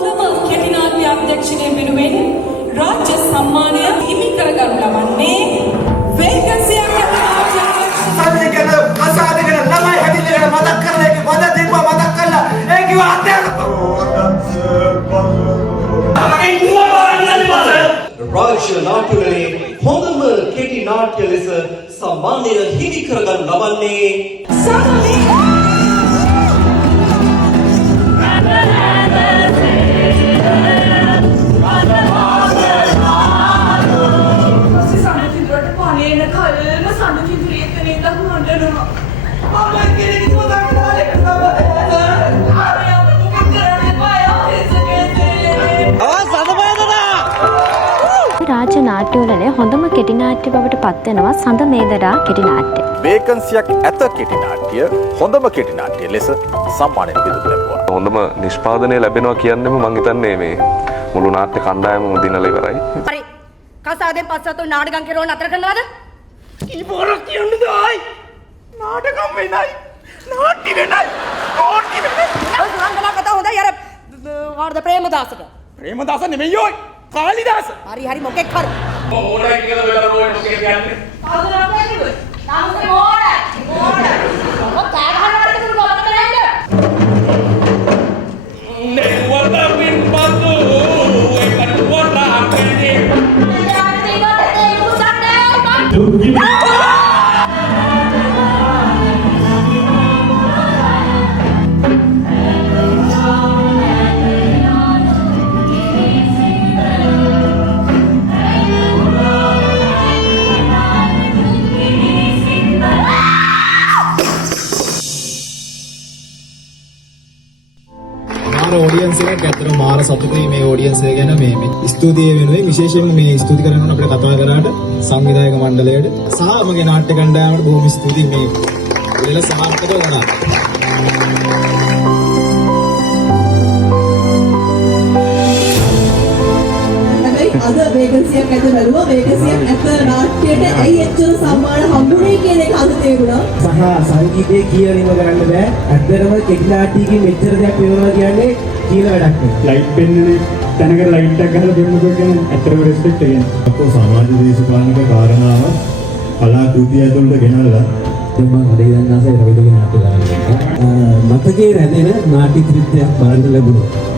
හොඳම කෙටි නාට්‍ය අධ්‍යක්ෂණය වෙනුවෙන් රාජ්‍ය සම්මානය හිමි කරගනු ලබන්නේ වේගසියක් සාධකන අසාධකන ළමයි හැදිලා මතක් කරලා ඒක වද දෙන්න මතක් කරලා ඒක වාදයක් රාජ්‍ය නාට්‍යවලේ හොඳම කෙටි නාට්‍ය ලෙස සම්මානය හිමි කරගනු ලබන්නේ රාජ්‍ය නාට්‍යවලනේ හොඳම කෙටි නාට්‍ය බවට පත් වෙනවා සඳ මේදරා කෙටි නාට්‍ය. වේකන්සියක් ඇත කෙටි නාට්‍ය හොඳම කෙටි නාට්‍ය ලෙස සම්මානයට පිදුම් ලැබුවා. හොඳම නිෂ්පාදනය ලැබෙනවා කියන්නේම මං හිතන්නේ මේ මුළු නාට්‍ය කණ්ඩායමම දිනලා ඉවරයි. හරි. කසාදෙන් පස්සට නාටකම් කරනව නතර කරනවද? කීපොරක් කියන්නද ආයි නාටකම් වෙනයි නාට්‍ය වෙනයි නාට්‍ය වෙනයි ඔය සංගලා කතා හොඳයි අර වර්ධ ප්‍රේමදාසට. ප්‍රේමදාස නෙමෙයි ඔය කාලිදාස හරි හරි මොකෙක් හරි. ඕඩයි කියලා වෙලා රෝයි මොකේ කියන්නේ කවුද අපේන්නේ? නාමසේ මෝඩ. ඔය කෑ ගහනවා නේද කොහොමද කරන්නේ? නෙවත පින්පතු ඒක නුවර අපේ ऑडियंस එකක් ඇත්තටම මාර සතුටුයි මේ ඔඩියන්ස් එක ගැන මේ ස්තුතිය වෙනුවෙන් විශේෂයෙන්ම මේ ස්තුති කරන්න ඕන අපිට කතා කරාට සංවිධායක මණ්ඩලයට සහ මගේ නාට්‍ය කණ්ඩායමට බොහොම ස්තුතියි මේ වෙලෙල සමාර්ථකව වුණා. අද වේගන්සියක් ඇත බැලුවා වේගන්සියක් ඇත නාට්‍යයට ඇයි එච්චර සම්මාන හම්බුනේ කියන එක අද තේරුණා. සහ සංගීතයේ කියවීම කරන්න බෑ. ඇත්තටම කෙටි නාට්‍යකින් මෙච්චර දෙයක් වෙනවා කියන්නේ කියලා වැඩක් නෙවෙයි. ලයිට් පෙන්වන්නේ තැනක ලයිට් එකක් ගහලා දෙන්නකොට කියන්නේ ඇත්තටම රෙස්පෙක්ට් එකෙන්. අපෝ සමාජ දේශපාලනික කාරණාව කලාකෘතිය ඇතුළට ගෙනල්ලා දැන් මම අද ඉඳන් ආසයි රවිදගේ නාට්‍ය දාන්න. මතකයේ රැඳෙන නාට්‍ය කෘත්‍යයක් බලන්න ලැබුණා.